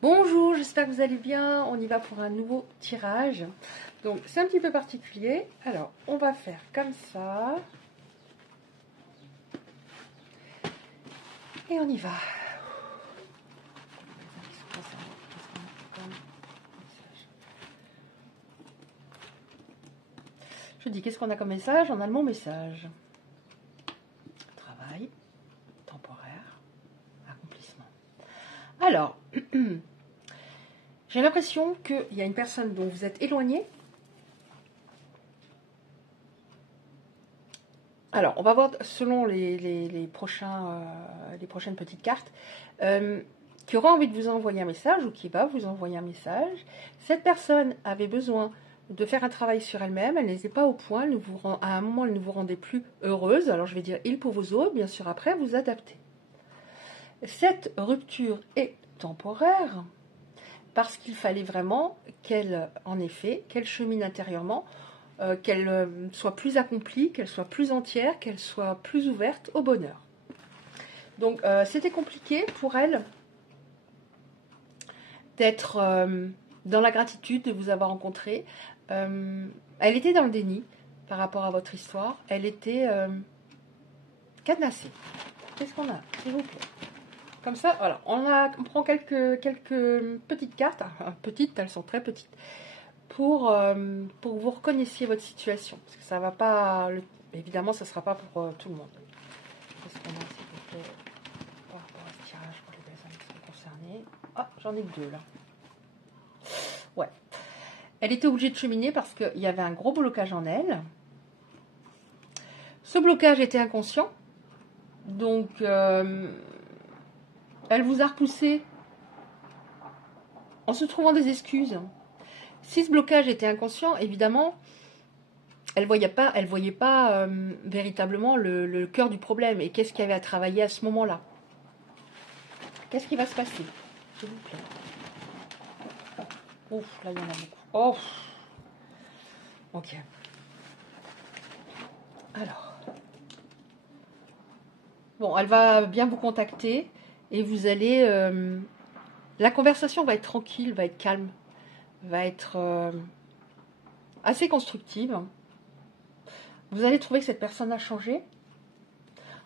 Bonjour, j'espère que vous allez bien. On y va pour un nouveau tirage. Donc c'est un petit peu particulier. Alors on va faire comme ça. Et on y va. Je dis qu'est-ce qu'on a comme message? On a le mon message. Travail, temporaire, accomplissement. Alors, j'ai l'impression qu'il y a une personne dont vous êtes éloigné. Alors, on va voir selon les prochaines petites cartes, qui aura envie de vous envoyer un message ou qui va vous envoyer un message. Cette personne avait besoin de faire un travail sur elle-même, elle n'était pas au point, à un moment elle ne vous rendait plus heureuse, alors je vais dire il pour vos autres, bien sûr après vous adaptez. Cette rupture est temporaire parce qu'il fallait vraiment qu'elle chemine intérieurement, qu'elle soit plus accomplie, qu'elle soit plus entière, qu'elle soit plus ouverte au bonheur. Donc c'était compliqué pour elle d'être dans la gratitude de vous avoir rencontré. Elle était dans le déni par rapport à votre histoire. Elle était cadenassée. Qu'est-ce qu'on a, s'il vous plaît? Comme ça, voilà, on prend quelques petites cartes. Petites, elles sont très petites. Pour que vous reconnaissiez votre situation. Parce que ça va pas... évidemment, ça ne sera pas pour tout le monde. Qu'est-ce qu'on a, s'il vous plaît, par rapport à ce tirage pour les personnes qui sont concernées? Ah, j'en ai que deux, là. Ouais. Elle était obligée de cheminer parce qu'il y avait un gros blocage en elle. Ce blocage était inconscient. Donc, elle vous a repoussé en se trouvant des excuses. Si ce blocage était inconscient, évidemment, elle voyait pas véritablement le cœur du problème. Et qu'est-ce qu'il y avait à travailler à ce moment-là? Qu'est-ce qui va se passer, s'il vous plaît? Ouf, là, il y en a beaucoup. Oh. Ok. Alors. Bon, elle va bien vous contacter et vous allez... la conversation va être tranquille, va être calme, va être assez constructive. Vous allez trouver que cette personne a changé.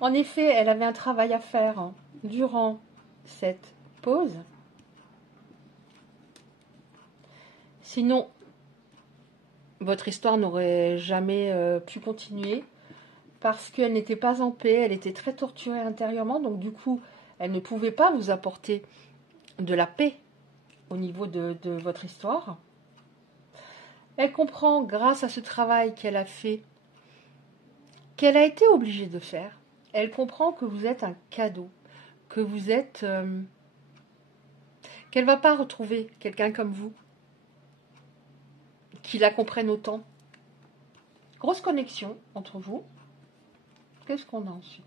En effet, elle avait un travail à faire durant cette pause. Sinon, votre histoire n'aurait jamais pu continuer parce qu'elle n'était pas en paix, elle était très torturée intérieurement, donc du coup, elle ne pouvait pas vous apporter de la paix au niveau de votre histoire. Elle comprend, grâce à ce travail qu'elle a fait, qu'elle a été obligée de faire, elle comprend que vous êtes un cadeau, que vous êtes... qu'elle ne va pas retrouver quelqu'un comme vous, qui la comprenne autant. Grosse connexion entre vous. Qu'est-ce qu'on a ensuite?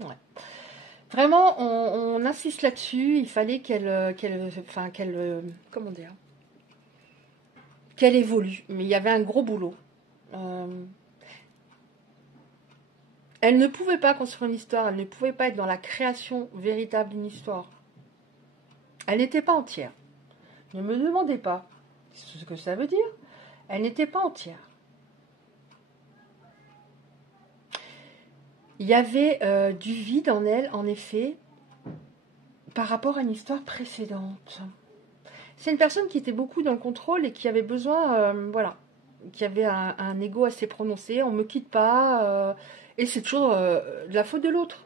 Ouais. Vraiment, on insiste là-dessus. Il fallait comment dire, qu'elle évolue. Mais il y avait un gros boulot. Elle ne pouvait pas construire une histoire. Elle ne pouvait pas être dans la création véritable d'une histoire. Elle n'était pas entière. Ne me demandez pas ce que ça veut dire. Elle n'était pas entière. Il y avait du vide en elle, en effet, par rapport à une histoire précédente. C'est une personne qui était beaucoup dans le contrôle et qui avait besoin, voilà, qui avait un ego assez prononcé. On ne me quitte pas, et c'est toujours de la faute de l'autre.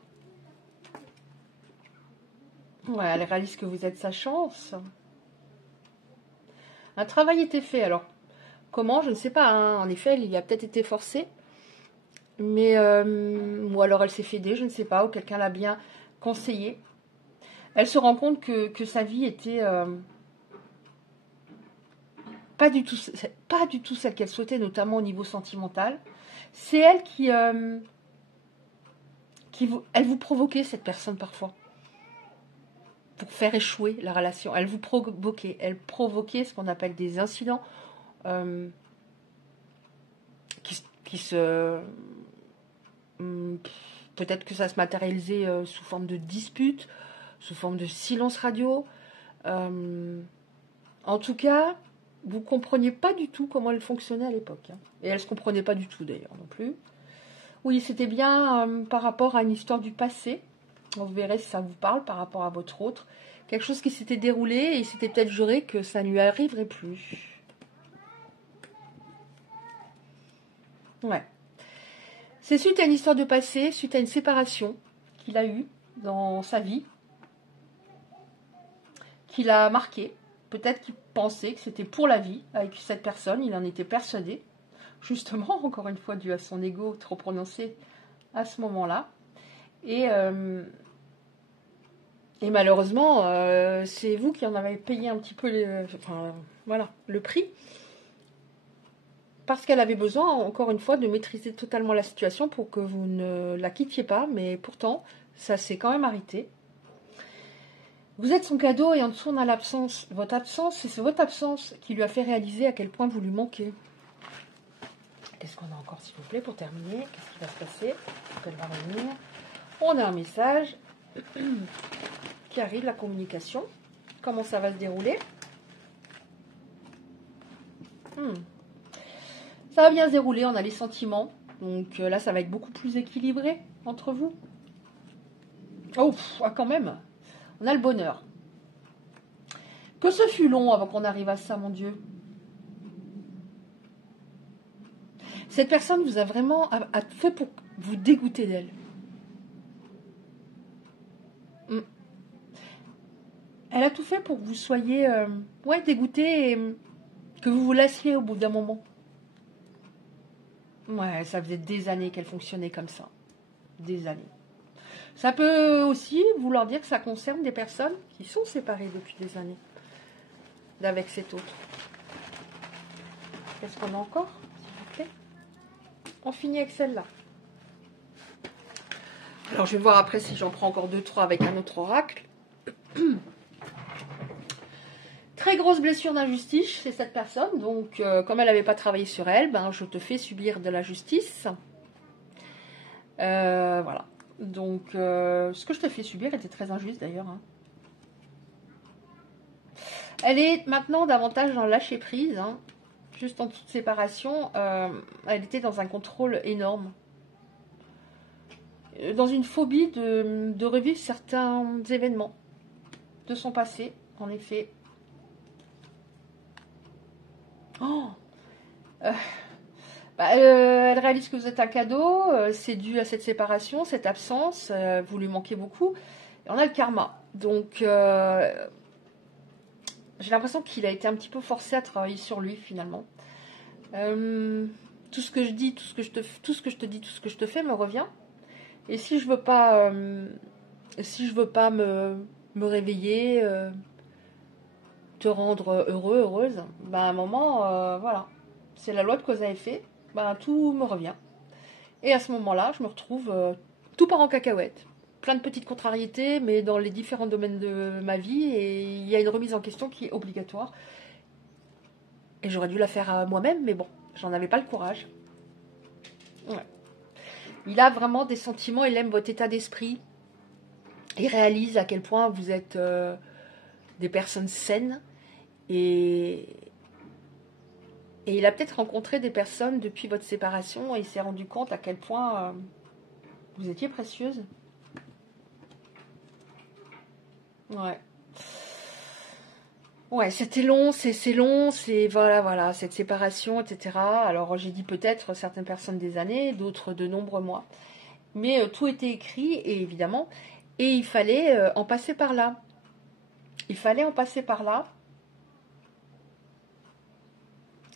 Ouais, elle réalise que vous êtes sa chance. Un travail était fait. Alors, comment? Je ne sais pas. Hein. En effet, il y a peut-être été forcé. Mais, ou alors elle s'est fait aider, je ne sais pas, ou quelqu'un l'a bien conseillé. Elle se rend compte que sa vie était pas du tout celle qu'elle souhaitait, notamment au niveau sentimental. C'est elle elle vous provoquait, cette personne, parfois, pour faire échouer la relation. Elle vous provoquait. Elle provoquait ce qu'on appelle des incidents qui se... Peut-être que ça se matérialisait sous forme de disputes, sous forme de silence radio. En tout cas, vous ne compreniez pas du tout comment elle fonctionnait à l'époque. Hein. Et elle ne se comprenait pas du tout d'ailleurs non plus. Oui, c'était bien par rapport à une histoire du passé. Vous verrez si ça vous parle par rapport à votre autre. Quelque chose qui s'était déroulé et il s'était peut-être juré que ça ne lui arriverait plus. Ouais. C'est suite à une histoire de passé, suite à une séparation qu'il a eue dans sa vie, qui l'a marqué. Peut-être qu'il pensait que c'était pour la vie avec cette personne, il en était persuadé. Justement, encore une fois, dû à son ego trop prononcé à ce moment-là. Et malheureusement, c'est vous qui en avez payé un petit peu le prix. Parce qu'elle avait besoin, encore une fois, de maîtriser totalement la situation pour que vous ne la quittiez pas. Mais pourtant, ça s'est quand même arrêté. Vous êtes son cadeau et en dessous, on a l'absence. Votre absence, c'est votre absence qui lui a fait réaliser à quel point vous lui manquez. Qu'est-ce qu'on a encore, s'il vous plaît, pour terminer? Qu'est-ce qui va se passer? Elle va revenir. On a un message qui arrive, la communication. Comment ça va se dérouler? Ça va bien se dérouler, on a les sentiments. Donc là, ça va être beaucoup plus équilibré entre vous. Oh, quand même. On a le bonheur. Que ce fut long avant qu'on arrive à ça, mon Dieu. Cette personne vous a vraiment fait pour vous dégoûter d'elle. Elle a tout fait pour que vous soyez dégoûté et que vous vous lassiez au bout d'un moment. Ouais, ça faisait des années qu'elle fonctionnait comme ça. Des années. Ça peut aussi vouloir dire que ça concerne des personnes qui sont séparées depuis des années d'avec cet autre. Qu'est-ce qu'on a encore, s'il vous plaît? On finit avec celle-là. Alors, je vais voir après si j'en prends encore 2-3 avec un autre oracle. Très grosse blessure d'injustice chez cette personne. Donc, comme elle n'avait pas travaillé sur elle, je te fais subir de la justice. Voilà. Donc, ce que je te fais subir était très injuste d'ailleurs. Hein. Elle est maintenant davantage dans le lâcher prise. Hein. Juste en dessous de séparation, elle était dans un contrôle énorme. Dans une phobie de revivre certains événements de son passé, en effet. Elle réalise que vous êtes un cadeau, c'est dû à cette séparation, cette absence, vous lui manquez beaucoup. Et on a le karma. Donc, j'ai l'impression qu'il a été un petit peu forcé à travailler sur lui, finalement. Tout ce que je dis, tout ce que je te dis, tout ce que je te fais me revient. Et si je veux pas, me réveiller, te rendre heureux, heureuse, à un moment, voilà. C'est la loi de cause à effet, tout me revient. Et à ce moment-là, je me retrouve tout part en cacahuète. Plein de petites contrariétés, mais dans les différents domaines de ma vie, et il y a une remise en question qui est obligatoire. Et j'aurais dû la faire moi-même, mais bon, j'en avais pas le courage. Ouais. Il a vraiment des sentiments, il aime votre état d'esprit. Il réalise à quel point vous êtes des personnes saines. Et il a peut-être rencontré des personnes depuis votre séparation et il s'est rendu compte à quel point vous étiez précieuse. Ouais. Ouais, c'était long, c'est long, c'est voilà, cette séparation, etc. Alors j'ai dit peut-être certaines personnes des années, d'autres de nombreux mois. Mais tout était écrit, et évidemment, et il fallait en passer par là. Il fallait en passer par là.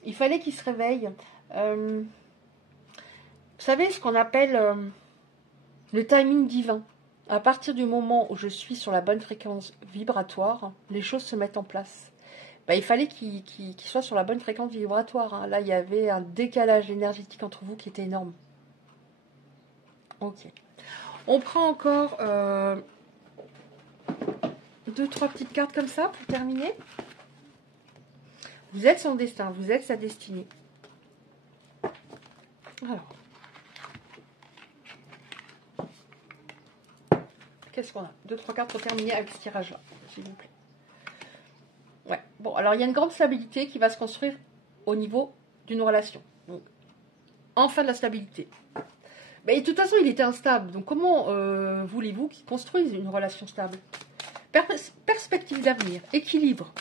Il fallait qu'il se réveille. Vous savez ce qu'on appelle le timing divin. À partir du moment où je suis sur la bonne fréquence vibratoire, les choses se mettent en place. Il fallait qu'il soit sur la bonne fréquence vibratoire. Hein. Là, il y avait un décalage énergétique entre vous qui était énorme. Ok. On prend encore 2-3 petites cartes comme ça pour terminer. Vous êtes son destin, vous êtes sa destinée. Alors. qu'est-ce qu'on a? 2-3 cartes pour terminer avec ce tirage-là, s'il vous plaît. Ouais, bon, alors il y a une grande stabilité qui va se construire au niveau d'une relation. Donc, enfin de la stabilité. Mais de toute façon, il était instable. Donc comment voulez-vous qu'il construise une relation stable? Perspective d'avenir, équilibre.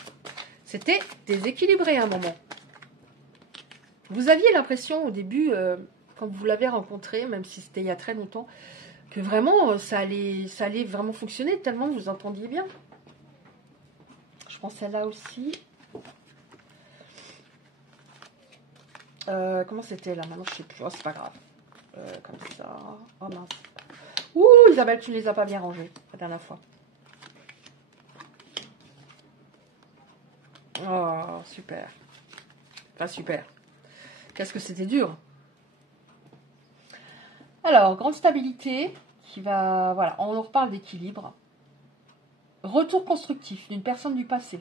C'était déséquilibré à un moment. Vous aviez l'impression au début, quand vous l'avez rencontré, même si c'était il y a très longtemps, que vraiment ça allait vraiment fonctionner tellement vous entendiez bien. Je pense à là aussi. Comment c'était là? Maintenant, je sais plus. Oh, c'est pas grave. Comme ça. Oh mince. Ouh, Isabelle, tu ne les as pas bien rangés la dernière fois. Oh, super. Enfin, super. Qu'est-ce que c'était dur. Alors, grande stabilité qui va... Voilà, on reparle d'équilibre. Retour constructif d'une personne du passé.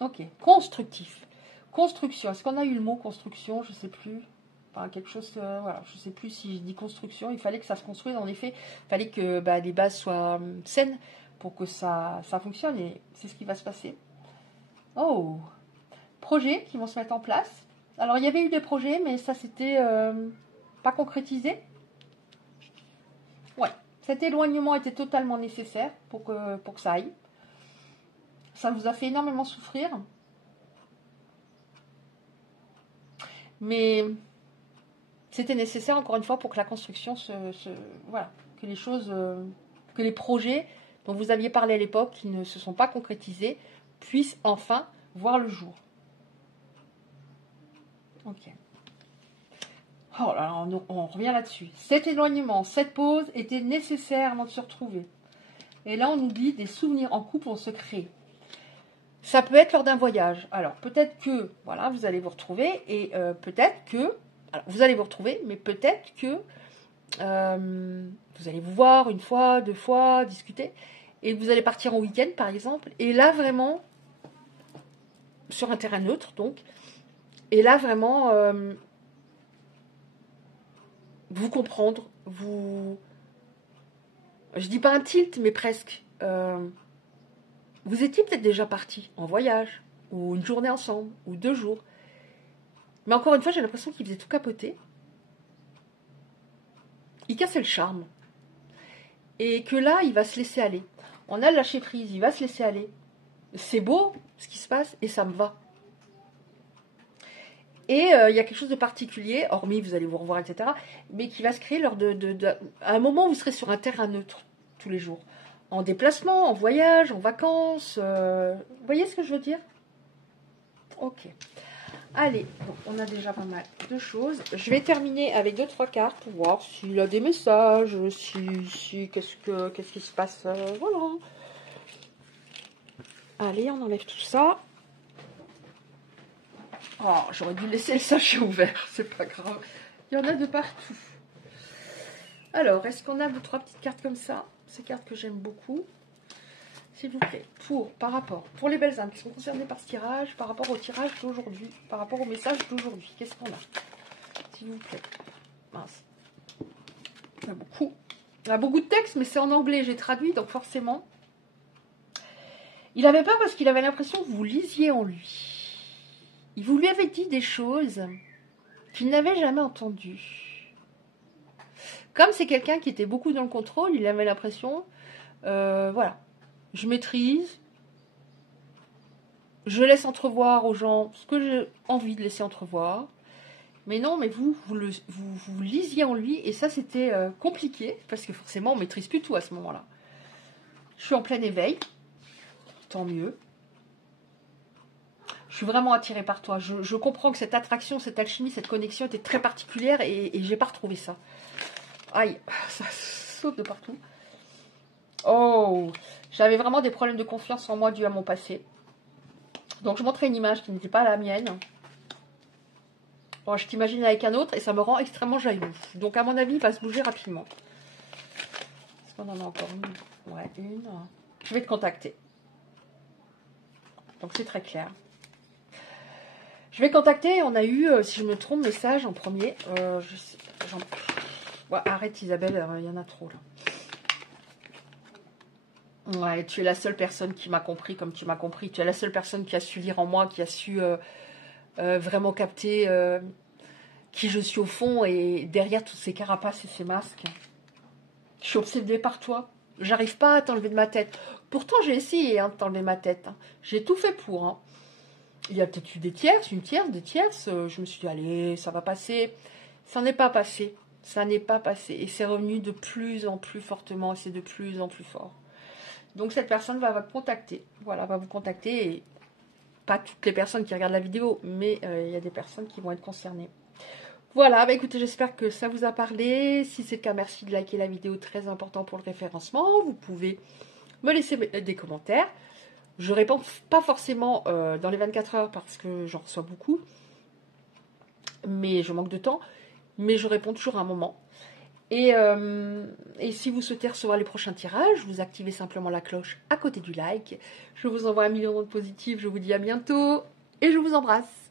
Ok, constructif. Construction. Est-ce qu'on a eu le mot construction? Je ne sais plus. Enfin, quelque chose... voilà, je ne sais plus si je dis construction. Il fallait que ça se construise. En effet, il fallait que les bases soient saines pour que ça fonctionne. Et c'est ce qui va se passer. Oh, projets qui vont se mettre en place. Alors, il y avait eu des projets, mais ça, c'était pas concrétisé. Ouais, cet éloignement était totalement nécessaire pour que ça aille. Ça vous a fait énormément souffrir. Mais c'était nécessaire, encore une fois, pour que la construction voilà, que les choses, que les projets dont vous aviez parlé à l'époque, qui ne se sont pas concrétisés, puissent enfin voir le jour. Ok. Oh là là, on revient là-dessus. Cet éloignement, cette pause était nécessaire avant de se retrouver. Et là, on nous dit des souvenirs en couple vont se créer. Ça peut être lors d'un voyage. Alors, peut-être que, voilà, vous allez vous retrouver et peut-être que, alors, vous allez vous retrouver, mais peut-être que vous allez vous voir une fois, 2 fois, discuter, et vous allez partir en week-end, par exemple, et là, vraiment, sur un terrain neutre, donc, et là, vraiment, vous comprendre, je dis pas un tilt, mais presque, vous étiez peut-être déjà partis en voyage, ou une journée ensemble, ou 2 jours. Mais encore une fois, j'ai l'impression qu'il faisait tout capoter. Il cassait le charme. Et que là, il va se laisser aller. On a le lâcher prise, il va se laisser aller. C'est beau ce qui se passe et ça me va. Et il y a quelque chose de particulier, hormis vous allez vous revoir, etc., mais qui va se créer lors à un moment où vous serez sur un terrain neutre tous les jours. En déplacement, en voyage, en vacances. Vous voyez ce que je veux dire? Ok. Allez, donc on a déjà pas mal de choses. Je vais terminer avec 2-3 cartes pour voir s'il a des messages, qu'est-ce qui se passe. Voilà. Allez, on enlève tout ça. Oh, j'aurais dû laisser le sachet ouvert, c'est pas grave. Il y en a de partout. Alors, est-ce qu'on a 2-3 petites cartes comme ça? Ces cartes que j'aime beaucoup. S'il vous plaît, pour les belles âmes qui sont concernées par ce tirage, par rapport au tirage d'aujourd'hui, par rapport au message d'aujourd'hui, qu'est-ce qu'on a? S'il vous plaît. Mince. Il y a beaucoup. Il y a beaucoup de texte, mais c'est en anglais, j'ai traduit, donc forcément. Il avait peur parce qu'il avait l'impression que vous lisiez en lui. Vous lui avez dit des choses qu'il n'avait jamais entendues. Comme c'est quelqu'un qui était beaucoup dans le contrôle, il avait l'impression, voilà, je maîtrise, je laisse entrevoir aux gens ce que j'ai envie de laisser entrevoir. Mais non, mais vous lisiez en lui, et ça c'était compliqué, parce que forcément on ne maîtrise plus tout à ce moment-là. Je suis en plein éveil, tant mieux. Je suis vraiment attirée par toi. Je comprends que cette attraction, cette alchimie, cette connexion était très particulière, et j'ai pas retrouvé ça. Aïe, ça saute de partout. Oh, j'avais vraiment des problèmes de confiance en moi dus à mon passé. Donc je montrais une image qui n'était pas la mienne. Bon, je t'imagine avec un autre et ça me rend extrêmement jaloux. Donc à mon avis, il va se bouger rapidement. Est-ce qu'on en a encore une? Ouais, une. Je vais te contacter. Donc c'est très clair. Je vais contacter, on a eu, si je me trompe, message en premier. Je sais, ouais, arrête Isabelle, il y en a trop là. Ouais, tu es la seule personne qui m'a compris comme tu m'as compris. Tu es la seule personne qui a su lire en moi, qui a su vraiment capter qui je suis au fond et derrière toutes ces carapaces et ces masques. Je suis obsédée par toi. J'arrive pas à t'enlever de ma tête. Pourtant, j'ai essayé de t'enlever ma tête. Hein. J'ai tout fait pour. Hein. Il y a peut-être eu des tierces, une tierce, des tierces. Je me suis dit, allez, ça va passer. Ça n'est pas passé. Ça n'est pas passé. Et c'est revenu de plus en plus fortement. Et c'est de plus en plus fort. Donc, cette personne va vous contacter. Voilà, va vous contacter. Et pas toutes les personnes qui regardent la vidéo, mais il y a des personnes qui vont être concernées. Voilà, bah écoutez, j'espère que ça vous a parlé. Si c'est le cas, merci de liker la vidéo, très important pour le référencement. Vous pouvez me laisser des commentaires. Je réponds pas forcément dans les 24 heures parce que j'en reçois beaucoup. Mais je manque de temps. Mais je réponds toujours à un moment. Et si vous souhaitez recevoir les prochains tirages, vous activez simplement la cloche à côté du like. Je vous envoie un million d'ondes positives. Je vous dis à bientôt et je vous embrasse.